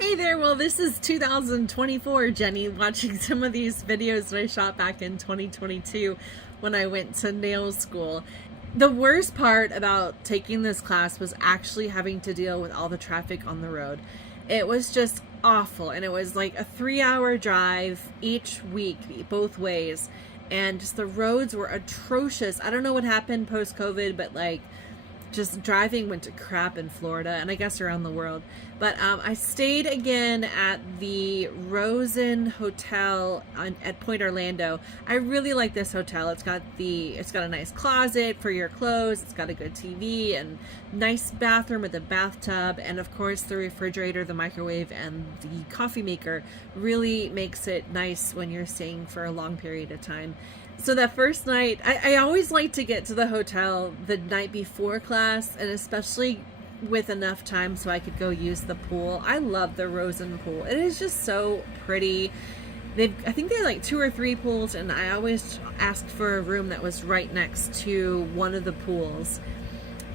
Hey there, well this is 2024, Jenny, watching some of these videos that I shot back in 2022 when I went to nail school. The worst part about taking this class was actually having to deal with all the traffic on the road. It was just awful, and it was like a 3-hour drive each week, both ways, and just the roads were atrocious. I don't know what happened post-COVID, but like just driving went to crap in Florida and I guess around the world. But I stayed again at the Rosen Hotel at Pointe Orlando. I really like this hotel. It's got a nice closet for your clothes. It's got a good TV and nice bathroom with a bathtub, and of course the refrigerator, the microwave, and the coffee maker really makes it nice when you're staying for a long period of time. So that first night, I always like to get to the hotel the night before class, and especially with enough time so I could go use the pool. I love the Rosen pool. It is just so pretty. I think they have like 2 or 3 pools, and I always asked for a room that was right next to one of the pools.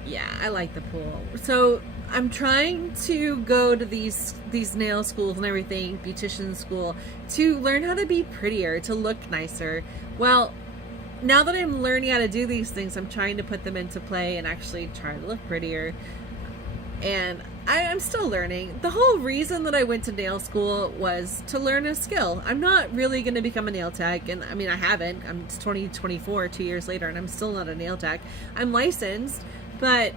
Yeah, I like the pool. So I'm trying to go to these nail schools and everything, beautician school, to learn how to be prettier, to look nicer. Well, now that I'm learning how to do these things, I'm trying to put them into play and actually try to look prettier. And I'm still learning. The whole reason that I went to nail school was to learn a skill. I'm not really going to become a nail tech, and I mean, I haven't. I'm 2024, 2 years later, and I'm still not a nail tech. I'm licensed, but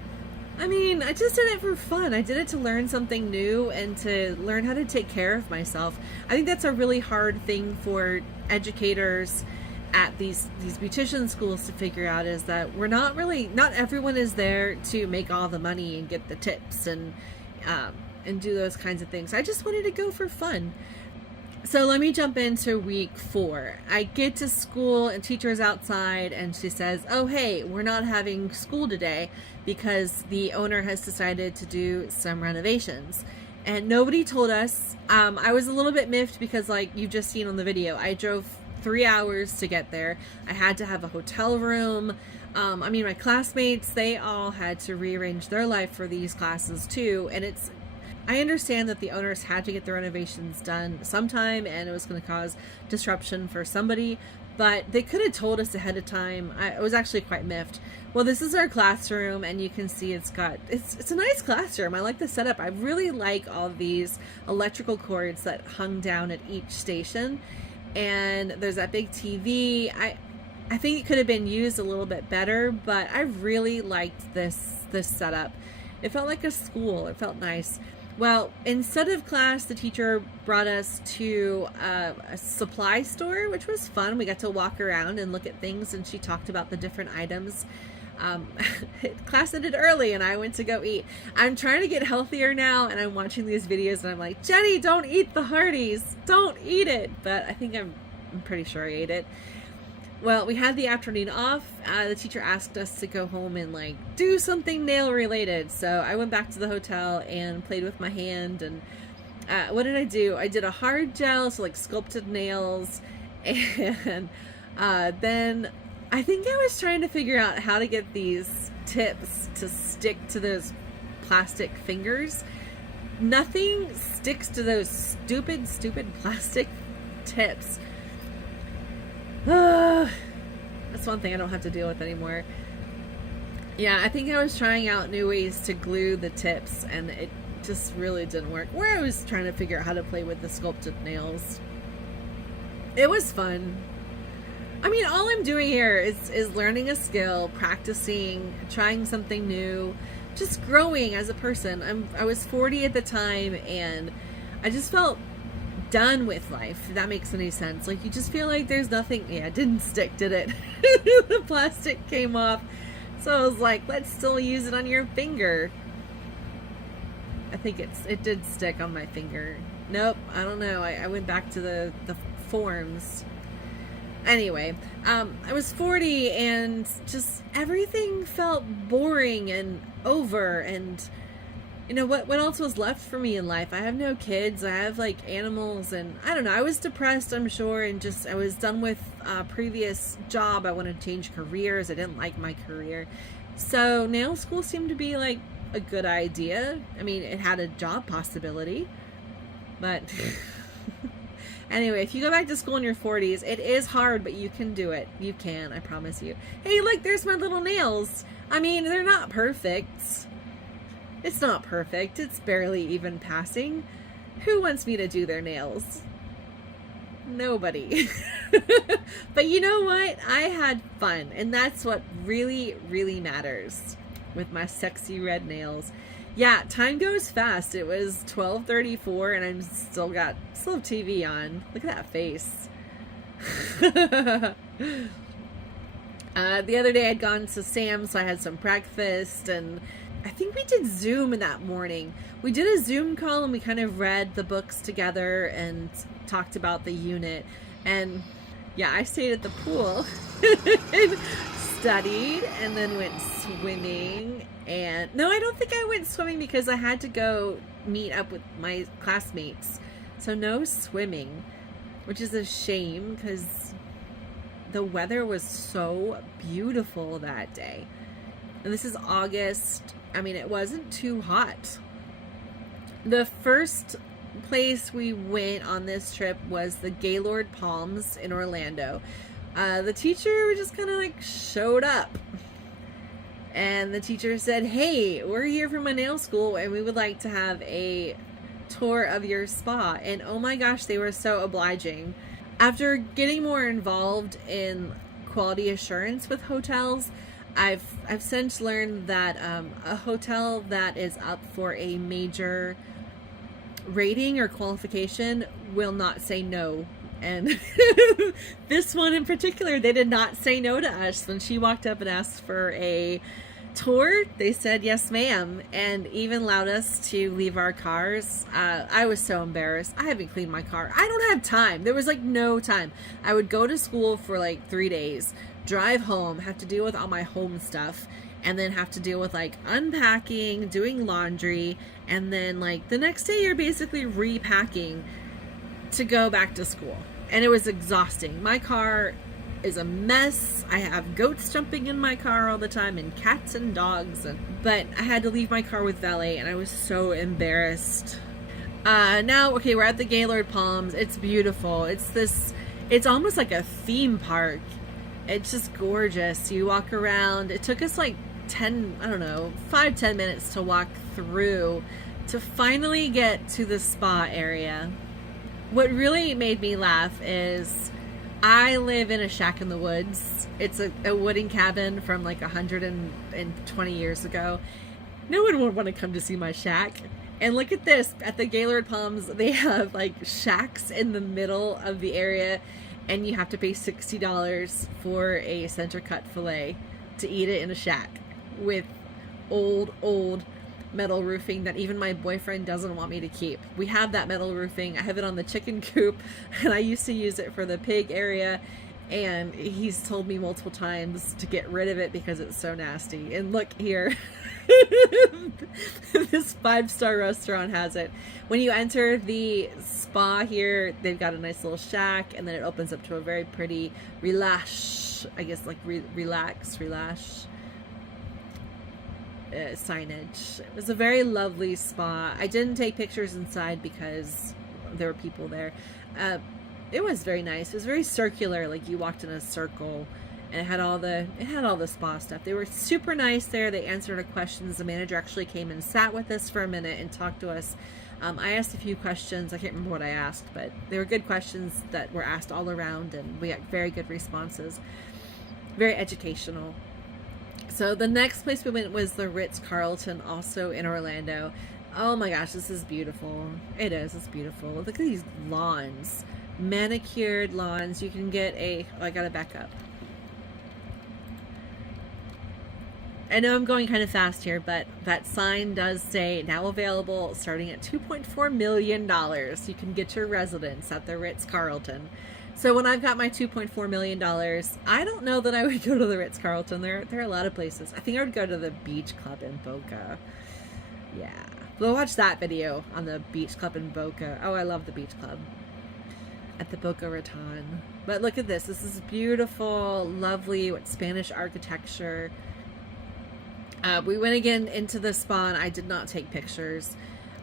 I mean, I just did it for fun. I did it to learn something new and to learn how to take care of myself. I think that's a really hard thing for educators at these beautician schools to figure out, is that not everyone is there to make all the money and get the tips and do those kinds of things. I just wanted to go for fun. So let me jump into week 4. I get to school and teacher's outside and she says, oh hey, we're not having school today because the owner has decided to do some renovations. And nobody told us. I was a little bit miffed because, like you've just seen on the video, I drove 3 hours to get there. I had to have a hotel room. I mean, my classmates, they all had to rearrange their life for these classes too. And I understand that the owners had to get the renovations done sometime and it was going to cause disruption for somebody, but they could have told us ahead of time. I was actually quite miffed. Well, this is our classroom, and you can see it's a nice classroom. I like the setup. I really like all these electrical cords that hung down at each station, and there's that big TV. I think it could have been used a little bit better, but I really liked this setup. It felt like a school. It felt nice. Well, instead of class, the teacher brought us to a supply store, which was fun. We got to walk around and look at things, and she talked about the different items. Class ended early, and I went to go eat. I'm trying to get healthier now, and I'm watching these videos, and I'm like, Jenny, don't eat the Hardee's. Don't eat it. But I think I'm pretty sure I ate it. Well, we had the afternoon off. The teacher asked us to go home and like do something nail related. So I went back to the hotel and played with my hand. And what did I do? I did a hard gel, so like sculpted nails. And then I think I was trying to figure out how to get these tips to stick to those plastic fingers. Nothing sticks to those stupid plastic tips. That's one thing I don't have to deal with anymore. Yeah, I think I was trying out new ways to glue the tips, and it just really didn't work. Or I was trying to figure out how to play with the sculpted nails. It was fun. I mean, all I'm doing here is learning a skill, practicing, trying something new, just growing as a person. I was 40 at the time, and I just felt done with life, if that makes any sense. Like, you just feel like there's nothing. Yeah, it didn't stick, did it? The plastic came off, so I was like, let's still use it on your finger. I think it did stick on my finger. Nope, I don't know. I went back to the forms. Anyway, I was 40 and just everything felt boring and over, and you know, what else was left for me in life? I have no kids. I have like animals, and I don't know. I was depressed, I'm sure, and I was done with a previous job. I wanted to change careers. I didn't like my career. So nail school seemed to be like a good idea. I mean, it had a job possibility. But anyway, if you go back to school in your 40s, it is hard, but you can do it. You can, I promise you. Hey, look, there's my little nails. I mean, they're not perfect. It's not perfect. It's barely even passing. Who wants me to do their nails? Nobody. But you know what? I had fun, and that's what really, really matters with my sexy red nails. Yeah, time goes fast. It was 12:34 and I'm still have TV on. Look at that face. The other day I'd gone to Sam's, so I had some breakfast, and I think we did Zoom in that morning. We did a Zoom call and we kind of read the books together and talked about the unit. And yeah, I stayed at the pool and studied and then went swimming. And no, I don't think I went swimming because I had to go meet up with my classmates. So no swimming, which is a shame because the weather was so beautiful that day. And this is August. I mean, it wasn't too hot. The first place we went on this trip was the Gaylord Palms in Orlando. The teacher just kind of like showed up. And the teacher said, hey, we're here from a nail school and we would like to have a tour of your spa. And oh my gosh, they were so obliging. After getting more involved in quality assurance with hotels, I've since learned that a hotel that is up for a major rating or qualification will not say no. And this one in particular, they did not say no to us. When she walked up and asked for a tour, they said yes ma'am, and even allowed us to leave our cars. I was so embarrassed. I haven't cleaned my car. I don't have time. There was like no time. I would go to school for like 3 days, drive home, have to deal with all my home stuff, and then have to deal with like unpacking, doing laundry, and then like the next day you're basically repacking to go back to school. And it was exhausting. My car is a mess. I have goats jumping in my car all the time and cats and dogs, but I had to leave my car with valet and I was so embarrassed. Now, okay, we're at the Gaylord Palms. It's beautiful. It's almost like a theme park. It's just gorgeous. You walk around. It took us like 5-10 minutes to walk through to finally get to the spa area. What really made me laugh is I live in a shack in the woods. It's a wooden cabin from like 120 years ago. No one would want to come to see my shack. And look at this. At the Gaylord Palms, they have like shacks in the middle of the area, and you have to pay $60 for a center cut filet to eat it in a shack with old metal roofing that even my boyfriend doesn't want me to keep. We have that metal roofing. I have it on the chicken coop, and I used to use it for the pig area, and he's told me multiple times to get rid of it because it's so nasty. And look here. This 5-star restaurant has it. When you enter the spa here, they've got a nice little shack, and then it opens up to a very pretty relax signage. It was a very lovely spa. I didn't take pictures inside because there were people there. It was very nice. It was very circular, like you walked in a circle, and it had all the spa stuff. They were super nice there. They answered our questions. The manager actually came and sat with us for a minute and talked to us. I asked a few questions. I can't remember what I asked, but they were good questions that were asked all around, and we got very good responses. Very educational. So the next place we went was the Ritz Carlton, also in Orlando. Oh my gosh, this is beautiful. It is. It's beautiful. Look at these lawns. Manicured lawns. You can get I gotta back up. I know I'm going kind of fast here, but that sign does say now available starting at $2.4 million. You can get your residence at the Ritz Carlton. So when I've got my $2.4 million, I don't know that I would go to the Ritz Carlton. There are a lot of places. I think I would go to the Beach Club in Boca. Yeah. We'll watch that video on the Beach Club in Boca. Oh, I love the Beach Club at the Boca Raton. But look at this. This is beautiful, lovely, with Spanish architecture. We went again into the spa, and I did not take pictures.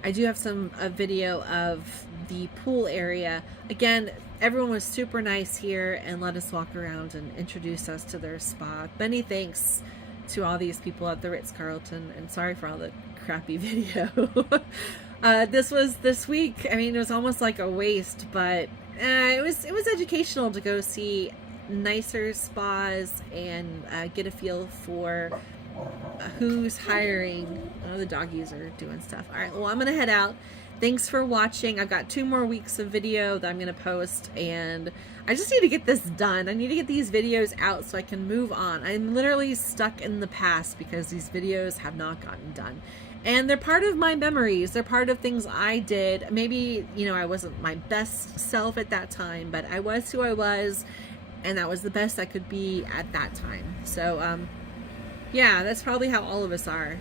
I do have a video of the pool area. Again, everyone was super nice here and let us walk around and introduce us to their spa. Many thanks to all these people at the Ritz Carlton, and sorry for all the crappy video. This week, I mean, it was almost like a waste, but it was educational to go see nicer spas and get a feel for who's hiring. Oh, the doggies are doing stuff. All right, well, I'm gonna head out. Thanks for watching. I've got 2 more weeks of video that I'm gonna post, and I just need to get this done. I need to get these videos out so I can move on. I'm literally stuck in the past because these videos have not gotten done. And they're part of my memories. They're part of things I did. Maybe, you know, I wasn't my best self at that time, but I was who I was, and that was the best I could be at that time. So, yeah, that's probably how all of us are.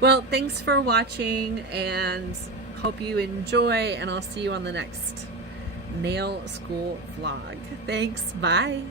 Well, thanks for watching, and hope you enjoy, and I'll see you on the next nail school vlog. Thanks. Bye.